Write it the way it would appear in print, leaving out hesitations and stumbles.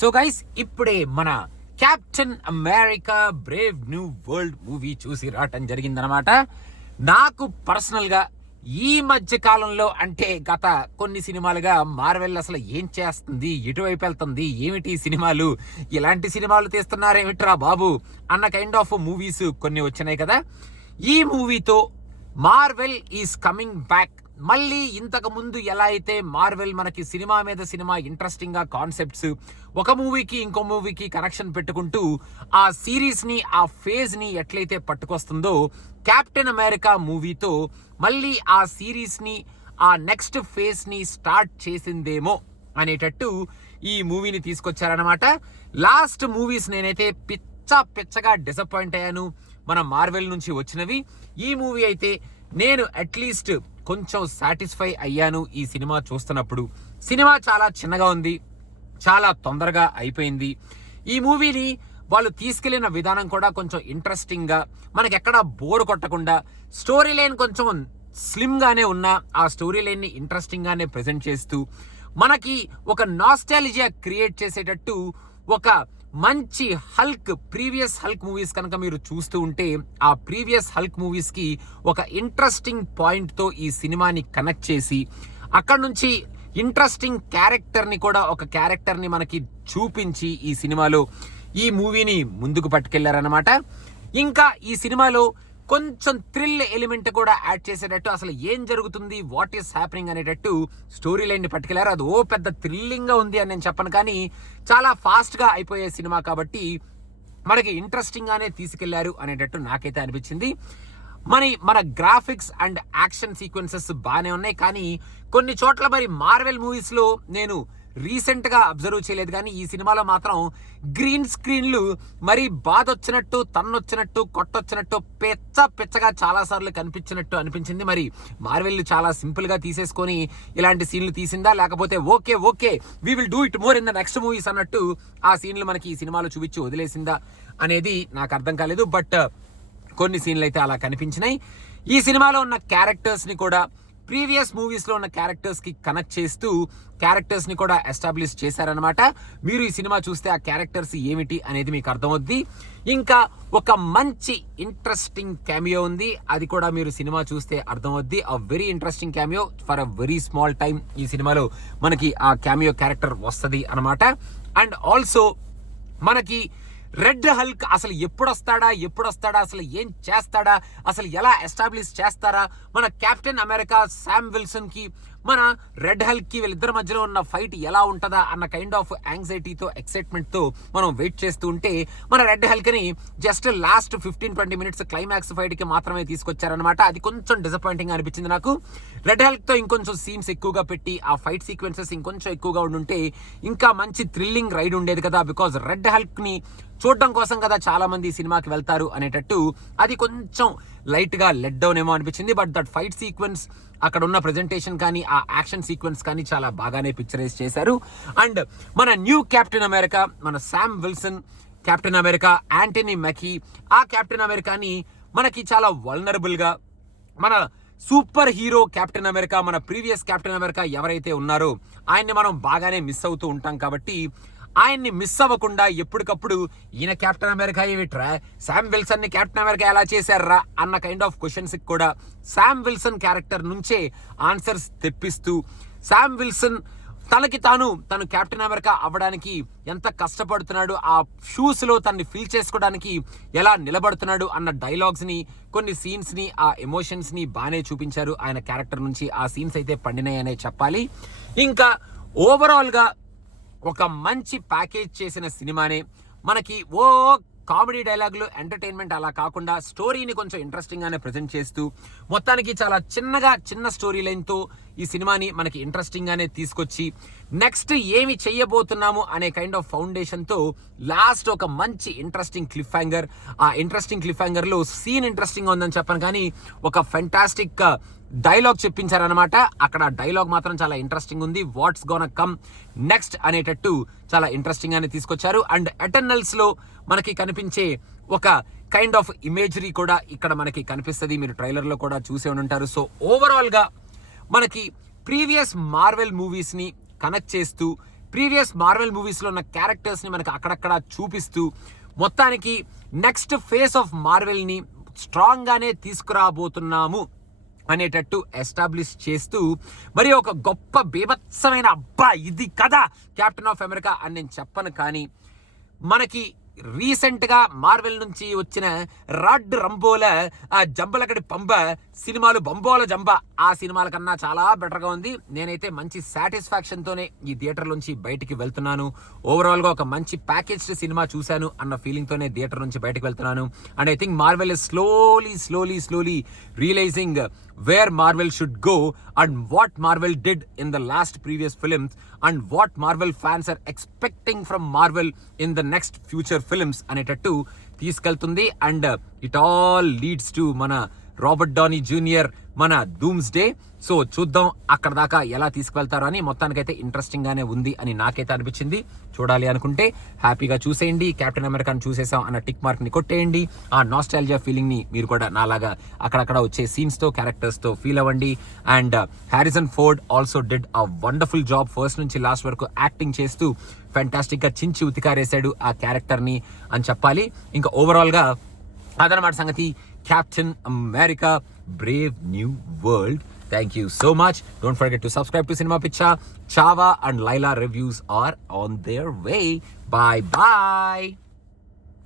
So guys, ఇప్పుడే మన captain America Brave new world movie చూసి రావటం జరిగిందనమాట. నాకు పర్సనల్గా ఈ మధ్య కాలంలో అంటే గత కొన్ని సినిమాలుగా మార్వెల్ అసలు ఏం చేస్తుంది, ఎటువైపు వెళ్తుంది, ఏమిటి సినిమాలు, ఇలాంటి సినిమాలు తీస్తున్నారేమిట్రా బాబు అన్న కైండ్ ఆఫ్ మూవీస్ కొన్ని వచ్చినాయి కదా. ఈ మూవీతో మార్వెల్ ఈజ్ కమింగ్ బ్యాక్. మళ్ళీ ఇంతకు ముందు ఎలా అయితే మార్వెల్ మనకి సినిమా మీద సినిమా ఇంట్రెస్టింగ్ గా కాన్సెప్ట్స్ ఒక మూవీకి ఇంకో మూవీకి కనెక్షన్ పెట్టుకుంటూ ఆ సిరీస్ ని ఆ ఫేజ్ ని ఎట్లయితే పట్టుకొస్తుందో, కెప్టెన్ అమెరికా మూవీతో మళ్ళీ ఆ సిరీస్ ని ఆ నెక్స్ట్ ఫేజ్ ని స్టార్ట్ చేసిందేమో అనేటట్టు ఈ మూవీని తీసుకొచ్చారనమాట. లాస్ట్ మూవీస్ నేనైతే పిచ్చగా డిసప్పాయింట్ అయ్యాను మన మార్వెల్ నుంచి వచ్చినవి. ఈ మూవీ అయితే నేను అట్లీస్ట్ కొంచెం సాటిస్ఫై అయ్యాను ఈ సినిమా చూస్తున్నప్పుడు. సినిమా చాలా చిన్నగా ఉంది, చాలా తొందరగా అయిపోయింది. ఈ మూవీని వాళ్ళు తీసుకెళ్లిన విధానం కూడా కొంచెం ఇంట్రెస్టింగ్ గా, మనకి ఎక్కడ బోర్ కొట్టకుండా, స్టోరీ లైన్ కొంచెం స్లిమ్ గానే ఉన్న ఆ స్టోరీ లైన్ ని ఇంట్రెస్టింగ్ గానే ప్రెజెంట్ చేస్తూ మనకి ఒక నాస్టాలజియా క్రియేట్ చేసేటట్టు ఒక మంచి హల్క్, ప్రీవియస్ హల్క్ మూవీస్ కనుక మీరు చూస్తూ ఉంటే ఆ ప్రీవియస్ హల్క్ మూవీస్ కి ఒక ఇంట్రెస్టింగ్ పాయింట్ తో ఈ సినిమాని కనెక్ట్ చేసి అక్కడ నుంచి ఇంట్రెస్టింగ్ క్యారెక్టర్ ని కూడా, ఒక క్యారెక్టర్ ని మనకి చూపించి ఈ సినిమాలో ఈ మూవీని ముందుకు పట్టుకెళ్లారనమాట. ఇంకా ఈ సినిమాలో కొంచెం థ్రిల్ ఎలిమెంట్ కూడా యాడ్ చేసేటట్టు, అసలు ఏం జరుగుతుంది, వాట్ ఈస్ హ్యాపెనింగ్ అనేటట్టు స్టోరీ లైన్ ని పట్టుకెళ్లారు. అది పెద్ద థ్రిల్లింగ్ గా ఉంది అని నేను చెప్పను, కానీ చాలా ఫాస్ట్ గా అయిపోయే సినిమా కాబట్టి మనకి ఇంట్రెస్టింగ్ గానే తీసుకెళ్లారు అనేటట్టు నాకైతే అనిపించింది. మన గ్రాఫిక్స్ అండ్ యాక్షన్ సీక్వెన్సెస్ బాగానే ఉన్నాయి, కానీ కొన్ని చోట్ల మరి మార్వెల్ మూవీస్ లో నేను రీసెంట్ గా అబ్జర్వ్ చేయలేదు, కానీ ఈ సినిమాలో మాత్రం గ్రీన్ స్క్రీన్లు మరి బాధొచ్చినట్టు, తన్నొచ్చినట్టు, కొట్టొచ్చినట్టు, పెచ్చగా చాలా సార్లు కనిపించినట్టు అనిపించింది. మరి మార్వెల్ చాలా సింపుల్ గా తీసేసుకొని ఇలాంటి సీన్లు తీసిందా, లేకపోతే okay we will do it more in the next movies అన్నట్టు ఆ సీన్లు మనకి ఈ సినిమాలో చూపించి వదిలేసిందా అనేది నాకు అర్థం కాలేదు. బట్ కొన్ని సీన్లు అయితే అలా కనిపించినాయి. ఈ సినిమాలో ఉన్న క్యారెక్టర్స్ ని కూడా ప్రీవియస్ మూవీస్ లో ఉన్న క్యారెక్టర్స్ కి కనెక్ట్ చేస్తూ క్యారెక్టర్స్ ని కూడా ఎస్టాబ్లిష్ చేశారనమాట. మీరు ఈ సినిమా చూస్తే ఆ క్యారెక్టర్స్ ఏమిటి అనేది మీకు అర్థమవుద్ది. ఇంకా ఒక మంచి ఇంట్రెస్టింగ్ క్యామియో ఉంది, అది కూడా మీరు సినిమా చూస్తే అర్థమవుద్ది. A very interesting cameo for a very small time ఈ సినిమాలో మనకి ఆ క్యామియో క్యారెక్టర్ వస్తుంది అనమాట. అండ్ ఆల్సో మనకి రెడ్ హల్క్ అసలు ఎప్పుడు వస్తాడా, అసలు ఏం చేస్తాడా, అసలు ఎలా ఎస్టాబ్లిష్ చేస్తారా, మన కెప్టెన్ అమెరికా శామ్ విల్సన్ కి మన రెడ్ హల్క్ కి వీళ్ళిద్దరి మధ్యలో ఉన్న ఫైట్ ఎలా ఉంటుందా అన్న కైండ్ ఆఫ్ యాంగ్జైటీతో, ఎక్సైట్మెంట్ తో మనం వెయిట్ చేస్తూ ఉంటే మన రెడ్ హల్క్ ని just last 15-20 minutes climax fight కి మాత్రమే తీసుకొచ్చారనమాట. అది కొంచెం డిసప్పాయింటింగ్ అనిపించింది నాకు. రెడ్ హల్క్ తో ఇంకొంచెం సీన్స్ ఎక్కువగా పెట్టి ఆ ఫైట్ సీక్వెన్సెస్ ఇంకొంచెం ఎక్కువగా ఉండుంటే ఇంకా మంచి థ్రిల్లింగ్ రైడ్ ఉండేది కదా. బికాజ్ రెడ్ హల్క్ ని చూడడం కోసం కదా చాలా మంది సినిమాకి వెళ్తారు అనేటట్టు అది కొంచెం లైట్ గా లెట్ డౌన్ ఏమో అనిపించింది. బట్ దట్ ఫైట్ సీక్వెన్స్, అక్కడ ఉన్న ప్రెజెంటేషన్ కానీ ఆ యాక్షన్ సీక్వెన్స్ కానీ చాలా బాగానే పిక్చరైజ్ చేశారు. అండ్ మన న్యూ కెప్టెన్ అమెరికా, మన Sam Wilson Captain America, Anthony Mackie ఆ కెప్టెన్ అమెరికాని మనకి చాలా వల్నరబుల్ గా, మన సూపర్ హీరో కెప్టెన్ అమెరికా, మన ప్రీవియస్ కెప్టెన్ అమెరికా ఎవరైతే ఉన్నారో ఆయన్ని మనం బాగానే మిస్ అవుతూ ఉంటాం. కాబట్టి ఆయన్ని మిస్ అవ్వకుండా ఎప్పటికప్పుడు ఈయన కెప్టెన్ అమెరికా ఏమిట్రా, శామ్ విల్సన్ ని కెప్టెన్ అమెరికా ఎలా చేశారా అన్న కైండ్ ఆఫ్ క్వశ్చన్స్ కూడా శామ్ విల్సన్ క్యారెక్టర్ నుంచే ఆన్సర్స్ తెప్పిస్తూ, శామ్ విల్సన్ తను కెప్టెన్ అమెరికా అవ్వడానికి ఎంత కష్టపడుతున్నాడు, ఆ షూస్ లో తనని ఫిల్ చేసుకోవడానికి ఎలా నిలబడుతున్నాడు అన్న డైలాగ్స్ ని, కొన్ని సీన్స్ ని, ఆ ఎమోషన్స్ ని బాగానే చూపించారు ఆయన క్యారెక్టర్ నుంచి. ఆ సీన్స్ అయితే పండినాయనే చెప్పాలి. ఇంకా ఓవరాల్ గా ఒక మంచి ప్యాకేజ్ చేసిన సినిమానే. మనకి కామెడీ డైలాగులు, ఎంటర్టైన్మెంట్ అలా కాకుండా స్టోరీని కొంచెం ఇంట్రెస్టింగ్ గానే ప్రెజెంట్ చేస్తూ మొత్తానికి చాలా చిన్న స్టోరీ లైన్ తో ఈ సినిమాని మనకి ఇంట్రెస్టింగ్ గానే తీసుకొచ్చి నెక్స్ట్ ఏమి చెయ్యబోతున్నాము అనే కైండ్ ఆఫ్ ఫౌండేషన్ తో లాస్ట్ ఒక మంచి ఇంట్రెస్టింగ్ క్లిఫ్ హ్యాంగర్. ఆ ఇంట్రెస్టింగ్ క్లిఫ్ హ్యాంగర్ లో సీన్ ఇంట్రెస్టింగ్ గా ఉందని చెప్పను, కానీ ఒక ఫెంటాస్టిక్ డైలాగ్ చెప్పించారనమాట. అక్కడ డైలాగ్ మాత్రం చాలా ఇంట్రెస్టింగ్ ఉంది. వాట్స్ గోనా కమ్ నెక్స్ట్ అనేటట్టు చాలా ఇంట్రెస్టింగ్ గానే తీసుకొచ్చారు. అండ్ ఎటర్నల్స్ లో మనకి కనిపించే ఒక కైండ్ ఆఫ్ ఇమేజరీ కూడా ఇక్కడ మనకి కనిపిస్తుంది. మీరు ట్రైలర్ లో కూడా చూసే ఉంటారు. సో ఓవరాల్ గా మనకి ప్రీవియస్ మార్వెల్ మూవీస్ ని కనెక్ట్ చేస్తూ ప్రీవియస్ మార్వెల్ మూవీస్లో ఉన్న క్యారెక్టర్స్ని మనకు అక్కడక్కడ చూపిస్తూ మొత్తానికి నెక్స్ట్ ఫేజ్ ఆఫ్ మార్వెల్ని స్ట్రాంగ్గానే తీసుకురాబోతున్నాము అనేటట్టు ఎస్టాబ్లిష్ చేస్తూ మరి ఒక గొప్ప బీభత్సమైన అబ్బా ఇది కదా కెప్టెన్ ఆఫ్ అమెరికా అని నేను చెప్పను, కానీ మనకి రీసెంట్గా మార్వెల్ నుంచి వచ్చిన రాడ్ రంబోల ఆ జంబలకడి పంబ సినిమాలు బంబోల జంబ ఆ సినిమాల కన్నా చాలా బెటర్గా ఉంది. నేనైతే మంచి సాటిస్ఫాక్షన్తోనే ఈ థియేటర్ నుంచి బయటికి వెళ్తున్నాను. ఓవరాల్గా ఒక మంచి ప్యాకేజ్డ్ సినిమా చూశాను అన్న ఫీలింగ్తోనే థియేటర్ నుంచి బయటకు వెళ్తున్నాను. And I think Marvel is slowly realising where Marvel should go and what Marvel did in the last previous films and what Marvel fans are expecting from Marvel in the next future films అనేటట్టు తీసుకెళ్తుంది. And it all leads to మన Robert Downey junior మన doomsday. So చూద్దాం అక్కడ దాకా ఎలా తీసుకువెళ్తారో అని. మొత్తానికైతే ఇంట్రెస్టింగ్ గానే ఉంది అని నాకైతే అనిపించింది. చూడాలి అనుకుంటే హ్యాపీగా చూసేయండి. కెప్టెన్ అమెరికాని చూసేసాం అన్న టిక్ మార్క్ ని కొట్టేయండి. ఆ నాస్టాల్జియా ఫీలింగ్ ని మీరు కూడా నాలాగా అక్కడక్కడ వచ్చే సీన్స్ తో క్యారెక్టర్స్ తో ఫీల్ అవ్వండి. And Harrison Ford also did a wonderful job. First నుంచి లాస్ట్ వరకు యాక్టింగ్ చేస్తూ ఫ్యాంటాస్టిక్ గా చించి ఉతికారేశాడు ఆ క్యారెక్టర్ ని అని చెప్పాలి. ఇంకా ఓవరాల్ గా అదనమాట సంగతి. Captain America Brave New World. Thank you so much. Don't forget to subscribe to Cinema Picture. Chava and Laila reviews are on their way. Bye bye.